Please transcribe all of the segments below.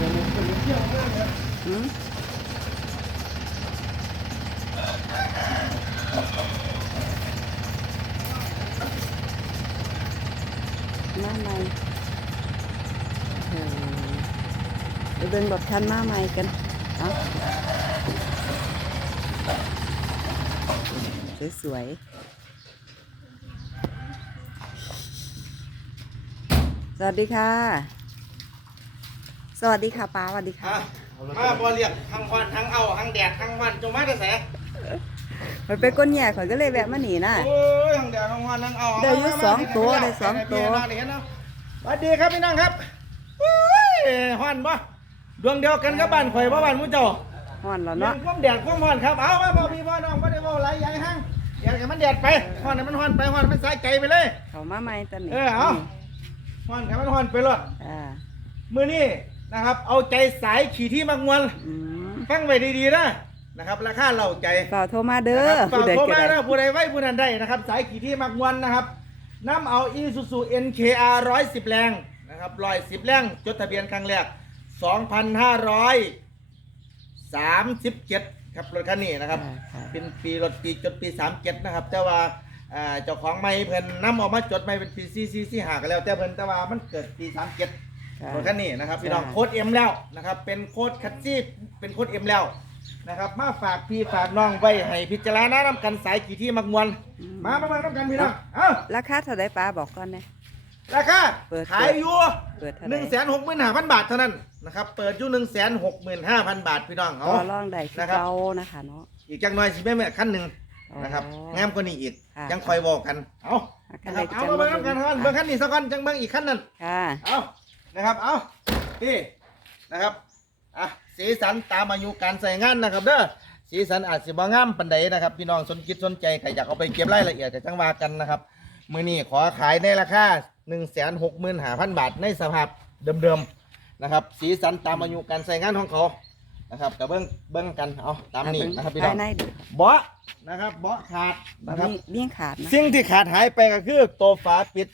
มาใหม่เออไปเบิ่งรถคันมาใหม่กันเอาสวยๆ สวัสดีค่ะ สวัสดีค่ะป้าสวัสดีค่ะมาบ่เรียกทั้งวันทั้งเอาทั้งแดดทั้งวันจงมาแต่แสมันเป็นก้นแย่ข่อยก็เลยแวะมาหนีน่ะโอ้ยทั้งแดดทั้งวันทั้งเอาได้อยู่สองตัวได้สองตัวสวัสดีครับพี่น้องครับโอ้ยฮ้อนบ่ดวงเดียวกันกับบ้านข่อยบ่บ้านหมู่เจ้าฮ้อนแล้วเรื่อเนาะงความแดดความฮ้อนครับเอามาบ่พี่บ่น้องบ่ได้บ่หลายใหญ่ห้างอยากให้มันแดดไปฮ้อนให้มันฮ้อนไปฮ้อนให้มันสายใจไปเลยเขามาใหม่ตอนนี้เออเอาฮ้อนให้มันฮ้อนไปเลยอ่ามื้อนี้ นะครับ เอาใจสายขี่ที่มักมวนอืมฟังไว้ดีๆนะนะครับ ราคาเล่าใจฝ่ากโทรมาเด้อนะครับผู้ฝากใดโทรก็มาได้ นะผู้ใดไว้ผู้นั้นได้นะครับ สายขี่ที่มักมวนนะครับน้ำเอา Isuzu NKR 110 แรงนะครับ110 แรง จดทะเบียนครั้งแรก 2,537 ครับรถคันนี้นะครับอ่าค่ะ เป็นปีรถปีจดปี 37 นะครับ แต่ว่าอ่าเจ้าของไม่เพิ่นน้ำออกมาจดไม่เป็นปีซีซีซีหากันแล้ว แต่เพิ่นแต่ว่ามันเกิดปี 37ค่ะ รถคันนี้นะครับพี่น้องจ้าโค้ดเอ็มแล้วนะครับ เป็นโค้ดคัตซี่เป็นโค้ดเอ็มแล้วนะครับ มาฝากพี่ฝากน้องไว้ให้พิจารณาน้ำกันสายกี่ที่มักมวลมามามาน้ำกันพี่น้องเอ้าราคาเท่าไดป้าบอกก่อนนะราคาเปิดขายอยู่เปิดเท่าหไดนึ่งแสนหกหมื่นห้าพันบาทเท่านั้นนะครับ เปิดอยู่หนึ่งแสนหกหมื่นห้าพันบาทพี่น้องเอาต่อรองได้คือนะครับเก่านะคะเนาะอีกจังหน่อยสิแม่แม่ขั้นหนึ่งอ๋อนะครับงามกว่านี้อีกค่ะยังคอยบอกกัน เอาคันะนคใดรับจะเอามาเบิ่งน้ำกันครับเบิ่งค่ะขั้นนี้สักก่อนจังเบิ่งอีกขั้นนั้นค่ะเอา นะครับ เอานี่นะครับ อะ สีสันตามอายุการใส่งานนะครับเด้อ สีสันอาจสิบ่งามปันใดนะครับ พี่น้องสนคิดสนใจใครอยากเอาไปเก็บรายละเอียดจะจังว่ากันนะครับ มือนี้ขอขายในราคา1 6 5 0 0 0 บาทในสภาพเดิมๆนะครับ สีสันตามอายุการใส่งานของเขา นะครับกับเบิ้งเบิ้งกัน เอาตามนี้นะครับพี่น้องภายในดูเบาะนะครับ เบาะขาดบ่นะครับมีเบี้ยงขาดนะ สิ่งที่ขาดหายไปก็คือตัวฝาปิด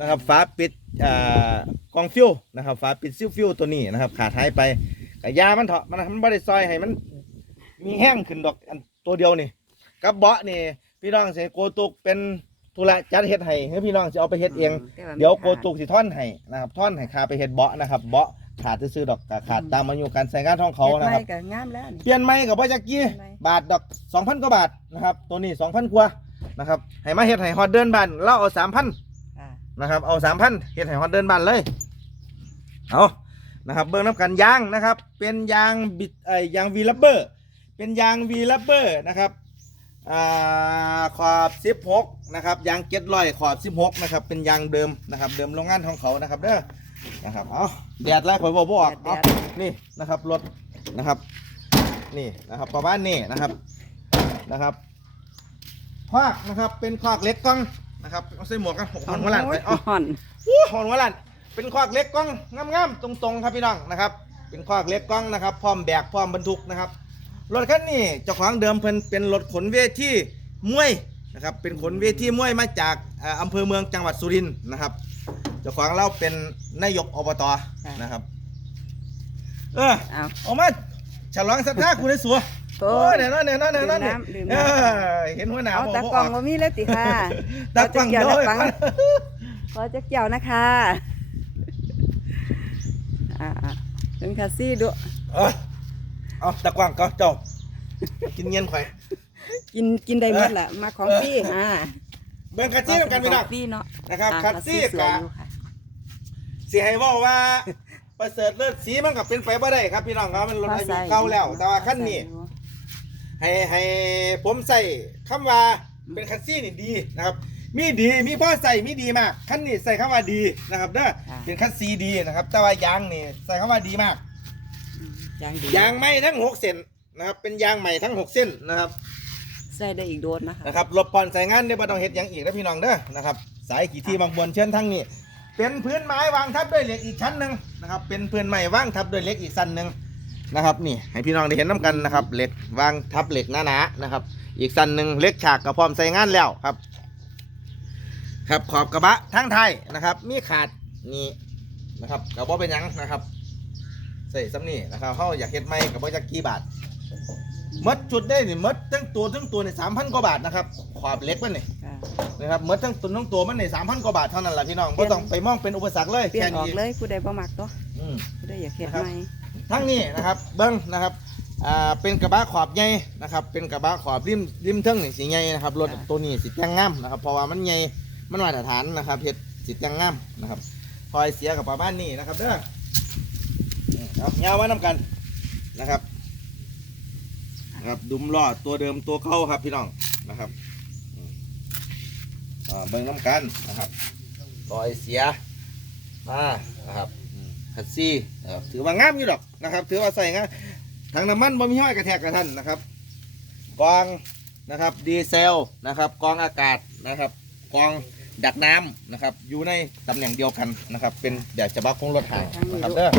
นะครับฝาปิดอ่ากองฟิวนะครับฝาปิดซิลฟิวตัวนี้นะครับ ขาดหายไปกะยามันเถาะมันมันไม่ได้ซอยให้มัน มีแห้งขึ้นดอกอันตัวเดียวนี่กับเบาะนี่พี่น้องเสโกตุกเป็นธุระจัดเฮ็ดให้ให้พี่น้องจะเอาไปเฮ็ดเองแต่าเดี๋ยวมีโกตุกสิท่อนให้นะครับท่อนให้คาไปเฮ็ดเบาะนะครับเบาะขาดซื้อๆดอกก็ขาดตามอายุการใช้งานของเขาเฮ็ดนะครับไม้ก็งามแล้วนี่เปลี่ยนไม้กับว่าจักกี้เปลี่ยนไม้บาทดอกสองพันกว่าบาทนะครับตัวนี้สองพันกว่านะครับให้มาเฮ็ดให้ฮอดเดินบ้านเราเอาสามพั นค่ะนะครับ เอาสามพันเฮ็ดให้ฮอดเดินบ้านเลย เอานะครับเบิ้งน้ำกันยางนะครับ เป็นยางบิดไอ้ยางวีลับเบอร์ เป็นยางวีลับเบอร์นะครับอ่าขอบสิบหกนะครับยางเก็ตลอยขอบสิบหกนะครับ เป็นยางเดิมนะครับ เดิมโรงงานของเขานะครับเด้อนะครับ เอาแดดไล่ข่อยบ่บ่ออกเอาแดดนี่นะครับรถนะครับนี่นะครับประมาณนี้นะครับนะครับควักนะครับเป็นควักเล็กกล้อง นะครับเอาใส่หมวกกันหกหอนหัวหลันไปอ๋อห่อนอู้หอนหัวหลันเป็นควักเล็กกล้องงามๆตรงๆ ครับพี่น้องนะครับ เป็นควักเล็กกล้องนะครับ พร้อมแบกพร้อมบรรทุกนะครับรถคันนี้เจ้าของเดิมเพิ่นเป็นรถขนเวทีมวยนะครับเป็นขนเวทีมวยมาจากเอ่ออำเภอเมืองจังหวัดสุรินทร์นะครับเจ้าของเราเป็นนายกอบตนะครับ เออเอาออกมาฉลองศรัทธาคุณในสัว โอ้โอ้ยแน่นอนแน่นอนแน่นอนดื่มน้ำดื่มเอน้ำอเห็นหัวหน้าเอาบอกตาบ่กล้องอบ่มีเลยติค่ะตากล้องเกี่ยวเดี๋ยวตาให้ฟังฟังขอจักเกี่ยวนะคะอ่าๆเป็นคาซี่ดูเออเอาตากล้องก็เจ้ากินเงินข่อยกินกินได้หมดแหละมาของพี่อ่าเบิ่งคัดซี่นำกันพี่น้อง ของพี่เนาะนะครับอ่าคัดซี่สวยกะอยู่ค่ะ สิให้เว่าว่าประเสริฐเลิศสีมันกับเป็นไฟบ่ได้ครับพี่น้องครับมันรถอายุเก่าแล้ว แต่ว่าคันนี้ ให้ให้ผมใส่คำว่าเป็นคันซี่นี่ดีนะครับ มีดีมีพ่อใส่มีดีมากคันนี้ใส่คำว่าดีนะครับเด้อเป็นคันซีดีนะครับ แต่ว่ายางนี่ใส่คำว่าดีมากอืมยางดียางไหม้ทั้งหกเส้นนะครับเป็นยางใหม่ทั้งหกเส้นนะครับใส่ได้อีกโดนนะคะนะครับลบผ่อนใส่งานเดี๋ยวบ่ต้องเฮ็ดหยังอีกนะพี่น้องเด้อนะครับสายขี่ที่บางบวนเชิญทั้งนี้เป็นพื้นไม้วางทับด้วยเหล็กอีกชั้นหนึ่งนะครับเป็นพื้นไม้วางทับด้วยเหล็กอีกสั้นหนึ่ง นะครับ นี่ให้พี่น้องได้เห็นน้กันนะครับเหล็กวางทับเหล็กหนาๆนะครับ อีกสั้นหนึ่งเหล็กฉากก็พร้อมใส่งานแล้วครับ ครับขอบกระบะทั้งไทายนะครับ มีขาดนี่นะครับกระบะเป็นหยังนะครับใส่ซ้ำนี่นะครับเขาอยากเฮ็ดไม่กับว่าจะกี่บาทหมัดจุดได้นี่หมัดทั้งตัวทั้งตัวในสามพันกว่าบาทนะครับขอบเหล็กมันนี่ค่ะนะครับหมัดทั้งตัวทั้งตัวมันในสามพันกว่าบาทเท่านั้นแหละพี่น้องไม่ต้องไปมองเป็นอุปสรรคเลยเปลี่ยแค่นออกนี้เลยผู้ใดบ่มักเนาะอืมผู้ใดอยากเฮ็ดนะครับใหม่ ทั้งนี้นะครับเบิ้งนะครับอ่าเป็นกระบะขอบใหญ่นะครับ เป็นกระบะขอบริมริมเทิงนี่สีใหญ่นะครับรถตัวนี้สีแจ้งงามนะครับเพราะว่ามันใหญ่มันมาตรฐานนะครับเฮ็ดสีแจ้งงามนะครับคอยเสียกับประมาณนี้นะครับเด้อครับยาไว้น้ำกันนะครับนะครับดุมล้อตัวเดิมตัวเก่าครับพี่น้องนะครับเบิ้งน้ำกันนะครับรอยเสียมานะครับ คัดซี่นะครับถือว่างามอยู่ดอกนะครับ ถือว่าใส่งามถังน้ำมันบ่มีห้อยกระแทกกระทันนะครับกองนะครับดีเซลนะครับกองอากาศนะครับกองดักน้ำนะครับอยู่ในตำแหน่งเดียวกันนะครับ เป็นแบบฉบับของรถถังนะครับเด้อ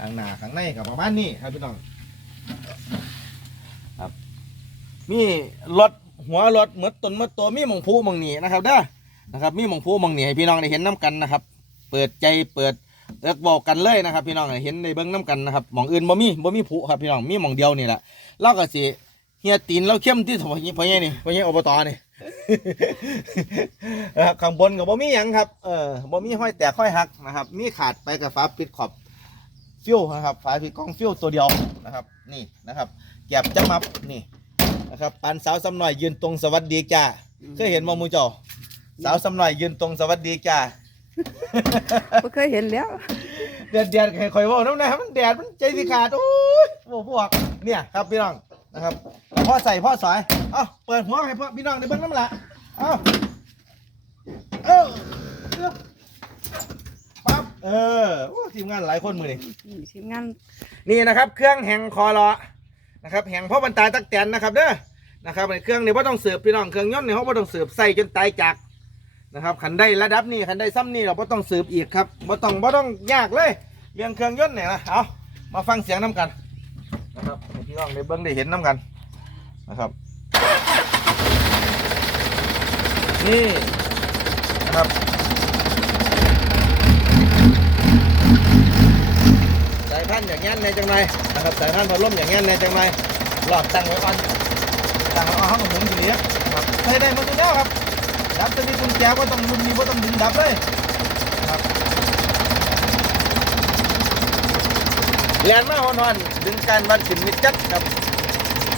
ข้างหน้าข้างในกับประมาณนี้ครับพี่น้องครับมีรถหัวรถเหมือนต้นเมือตัวมีมองพูมองหนีนะครับเด้อนะครับ มีมองพูมองหนีให้พี่น้องได้เห็นน้กันนะครับ เปิดใจเปิด เลิกบอกกันเลยนะครับพี่น้องเห็นในเบิ้งน้ากันนะครับหมองอื่นบ่มีบ่มีผุครับพี่น้องมีหมองเดียวนี่แหละเราก็สิเฮียตีนเราเข้มที่ถอยพอยี่นี่พอยี่อบตนี่นะครับข้างบนก็บ่มีหยังครับเออบ่มีห้อยแตกห้อยหักนะครับ มีขาดไปกับฝาปิดขอบฟิวนะครับฝาปิดกล้องฟิวตัวเดียวนะครับ นี่นะครับแก็บจมับนี่นะครับปันสาวสำหน่อยยืนตรงสวัสดีจ้าเคยเห็นบ่หมูเจ้าสาวสำหน่อยยืนตรงสวัสดีจ้า บ่เคยเห็นแล้วแดดแดดให้คอยเว่าน้ำนะมันแดดมันใจสิขาดโอ้ยโอ้พวกเนี่ยครับพี่น้องนะครับพ่อใส่พ่อสอยเอ้าเปิดหัวให้พ่อพี่น้องในเบิ้งน้ำละเอ้าเอ้าเอ้าปั๊บเออโอ้ทีมงานหลายคนมือนี่นี่ทีมงานนี่นะครับ เครื่องแห่งคอรอนะครับแห่งพ่อบรรตายตักแตนนะครับเด้อนะครับในเครื่องนี่ว่าต้องเสิร์ฟพี่น้องเครื่องยนต์นี่เขาว่าต้องเสิร์ฟใส่จนตายจาก นะครับขันได้ระดับนี้ขันได้ซ้ำนี่เราก็ต้องเสิร์ฟอีกครับว่ต้องว่ต้องยากเลยเรื่องเครื่องยนต์เนี่ยนะเอามาฟังเสียงน้ำกันนะครับให้พี่น้องได้เบิ้งได้เห็นน้ำกันนะครับ นี่นะครับสายพันธุ์อย่างเงี้ในจังไรนะครับสายพันธุ์พัดลมอย่างเงี้ในจังไรหลอดตั้งไว้ก่อนตั้งไว้ก่อนห้องหมุนอยู่นี้นะครับใช้ได้หมดทุกแล้วครับ ดับจะมีกุญแจก็ต้องรุ่นนี้ก็ต้องดึงดับเลยครับแลนมาฮอนอนดึงการวัดขึ้นมิดจัดครับ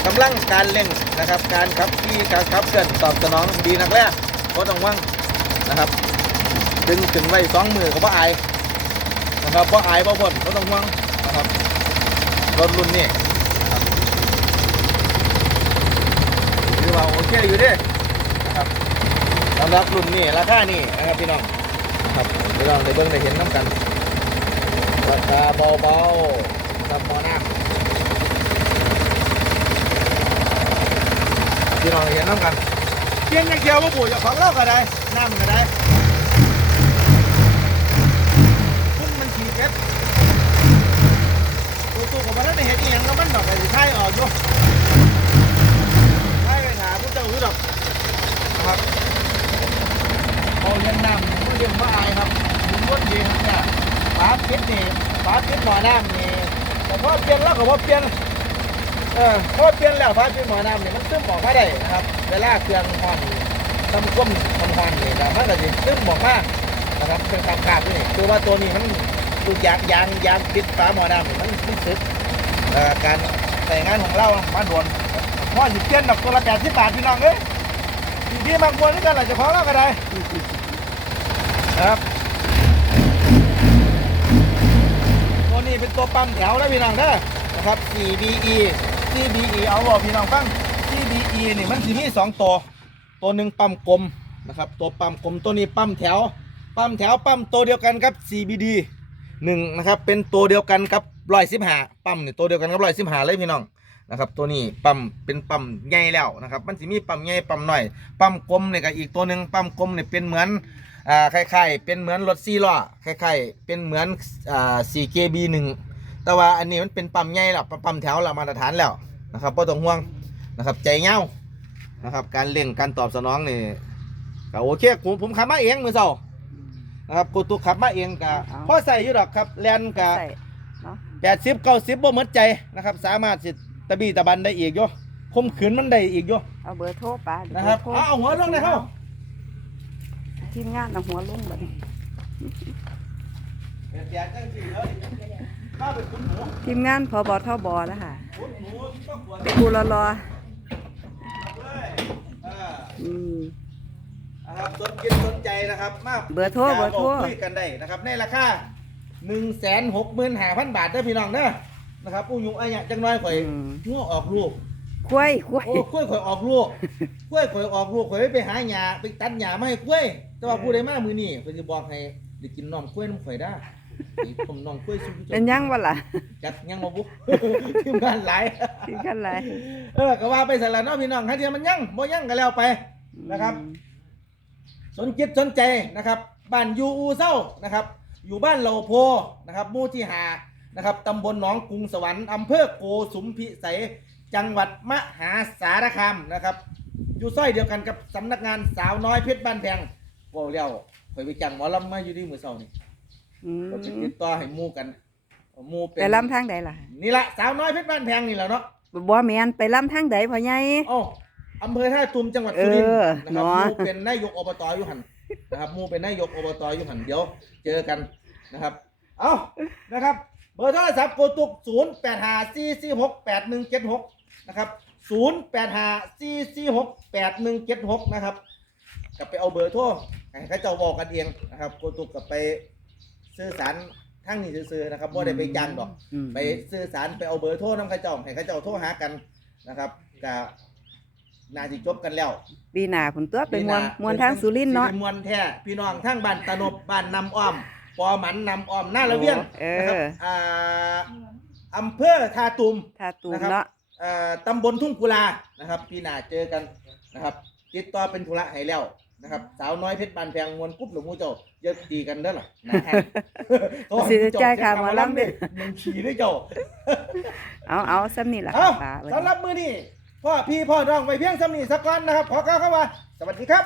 กำลังการเร่งนะครับ การขับขี่การขับเคลื่อนตอบสนองดีนักแรกก็ต้องว่างนะครับ ดึงถึงไว้สองมือก็บ่อายนะครับบ่อายบ่บ่นก็ต้องว่างนะครับรถรุ่นนี้นะครับคือว่าโอเคอยู่เด้ สำหรับรุ่นนี้ราคานี่นะครับพี่น้องครับพี่น้องได้เบิ่งได้เห็นน้ำกันราคาเบาๆตำมอน้ำพี่น้องได้เห็นน้ำกันเพียงอย่างเดียวว่าปู่จะของเราก็ได้น้ำก็ได้พุ่นมันขี่เก็บตัวตู้กับมันได้เห็นอีหยังแล้วมันดอกไอ้สิไทยออกอยู่ไทยไปหาผู้เจ้าคือดอกนะครับ โอเลี้ยงน้ำเนี่ยมันเลี้ยงว่าอายครับมันวนดีครับเนี่ยฝาปิดนี่ฝาปิดหมอน้ำนี่แต่พอเปลี่ยนแล้วก็พอเปลี่ยนเออพอเปลี่ยนแล้วฝาปิดหมอน้ำนี่มันซึมออกมาได้นะครับ เวลาเครื่องหอนทำก้มทำหอนนี่นะมันก็จะซึมออกมานะครับเป็นตามคาบนี่คือว่าตัวนี้มันลูยางยางยางปิดฝาหมอน้ำนี่มันมันซึมการใส่งานของเรามาโดนพอหยิบเปลี่ยนดอกตัวละแปดสิบบาทพี่น้องเอ้ย พี่มากวนนี่กันแหละเจะของเราก็ได้ครับตัวนี้เป็นตัวปั๊มแถวแล้วพี่น้องเด้อนะครับ CBE CBE เอาบอกพี่น้องฟัง CBE นี่มันสิมีสองตัว ตัวหนึ่งปั๊มกลมนะครับ ตัวปั๊มกลมตัวนี้ปั๊มแถว ปั๊มแถวปั๊มตัวเดียวกันครับ CBD หนึ่งนะครับ เป็นตัวเดียวกันครับร้อยสิบห้าปั๊มนี่ตัวเดียวกันกับร้อยสิบห้าเลยพี่น้อง นะครับตัวนี้ปั๊มเป็นปั๊มใหญ่แล้วนะครับมันสิมีปั๊มใหญ่ปั๊มน้อยปั๊มกลมเนี่ยก็อีกตัวหนึ่งปั๊มกลมเนี่ยเป็นเหมือนอ่าคล้ายๆเป็นเหมือนรถซี่ล้อคล้ายๆเป็นเหมือนอ่า 4KB 1แต่ว่าอันนี้มันเป็นปั๊มใหญ่แล้วปั๊มแถวเรามาตรฐานแล้วนะครับก็ต้องห่วงนะครับใจเงานะครับการเร่งการตอบสนองนี่ก็โอเคผมผมขับมาเองมือเสานะครับกูตุกขับมาเองกะเอาพ่อใส่อยู่ดอกครับแลนกะใส่เนาะแปดสิบเก้าสิบบ่หมดใจนะครับสามารถสิ ตะบี้ตะบันได้อีกโยคมขืนมันได้อีกโยเอาเบอร์โทรปะเดี๋ยวนะครับเบอเอาร์โทรเอาหัวลงเลยเขาทีมงานเอาหัวลงบัดนี้แปดจังสี่เลยข้าเป็นคุณหนูทีมงานพบทบแล้วค่ะคุณหนูก็ควรครูรอรอเลยอ่าอืมนะครับสนกินสนใจนะครับ มาเบอร์โทรเบอร์โทรคุยกันได้นะครับ ในราคาหนึ่งแสนหกหมื่นห้าพันบาทเด้อพี่น้องเด้อ นะครับผู้ยุงไอ้เนี่ยจังน้อยข่อยงัวออกลูกคุ้ยคุ้ยโอ้กล้วยข่อยออกลูกกล้วยข่อยออกลูกข่อยไปหาหญ้าไปตัดหญ้ามาให้กล้วย แต่ว่าผู้ใดมามือนี้เพิ่นสิบอกให้ได้กินน้องกล้วยน้ำข่อยได้นี่ผมน้องกล้วยสุดเป็นยังวะล่ะจัดยังมาบุ ทีมงานหลายทีมกันไรเออก็ว่าไปสละเนาะพี่น้องถ้าเทียมันยังบ่ยังก็แล้วไป นะครับ สนจิตสนใจนะครับ บ้านยูอูเศร้านะครับ อยู่บ้านเหล่าโพนะครับหมู่ที่หา นะครับตำบลหนองกรุงสวรรค์อำเภอโกสุมพิสัยจังหวัดมหาสารคามนะครับอยู่ซอยเดียวกันกับสำนักงานสาวน้อยเพชรบ้านแพงบอกแล้วข่อยไปจังหมอลำมาอยู่ที่มือเศร้านี่อืมก็จะติดต่อให้หมู่กันหมู่เป็นไปล่ำทางใดล่ะนี่ละสาวน้อยเพชรบ้านแพงนี่แหละเนาะบ่แมนไปล่ำทางใดพ่อใหญ่เอ้าอำเภอท่าตูมจังหวัดสุรินทเอร์อนะครับเนาะหมูเป็นนายกอบตอยู่หันนะครับหมูเป็นนายกอบตอยู่หันเดี๋ยว เจอกันนะครับ เอานะครับ เบอร์โทรศัพท์โกตุก0 8 5 4 4 6 8 1 7 6นะครับ0 8 5 4 4 6 8 1 7 6นะครับกลับไปเอาเบอร์โทรให้เขาเจ้าบอกกันเองนะครับโกตุกกลับไปสื่อสารทั้งนี้ซื่อๆนะครับบ่ได้ไปจ้างดอกมไปสื่อสารไปเอาเบอร์โทรน้ำข้าเจ้าให้ข้าเจ้าโทรหากันนะครับกับนาจิจบกันแล้ว ปีหน้าคุณตัวไปมวนหมวนทางสุรินทร์เนาะสิมวนแท้พี่น้องทั้งบ้านตะนบบ้านนำอ้อม ปอหมันนำอ้อมหน้าละเวียงเอนะครับออ่าอำเภอท่าตูมถ้าตูมนะครับเนาะอ่าตำบลทุ่งกุลา นะครับพี่หน้าเจอกันนะครับ ติดต่อเป็นธุระให้แล้วนะครับ สาวน้อยเพชรบานแพงมวนกุ๊บหลวงมูเจ้าอย่าตีกันเด้อล่ะนะฮะสิได้จ่ายค่าหมอลำเด้อมึงขี่ด้วยเจ้าเอาเอาซ้ำนี่ล่ะเอ้าป้าไว้สำหรับมือนี้พ่อพี่พ่อน้องไปเพียงสำนีสักก้อนนะครับ ขอกล่าวคำว่า สวัสดีครับ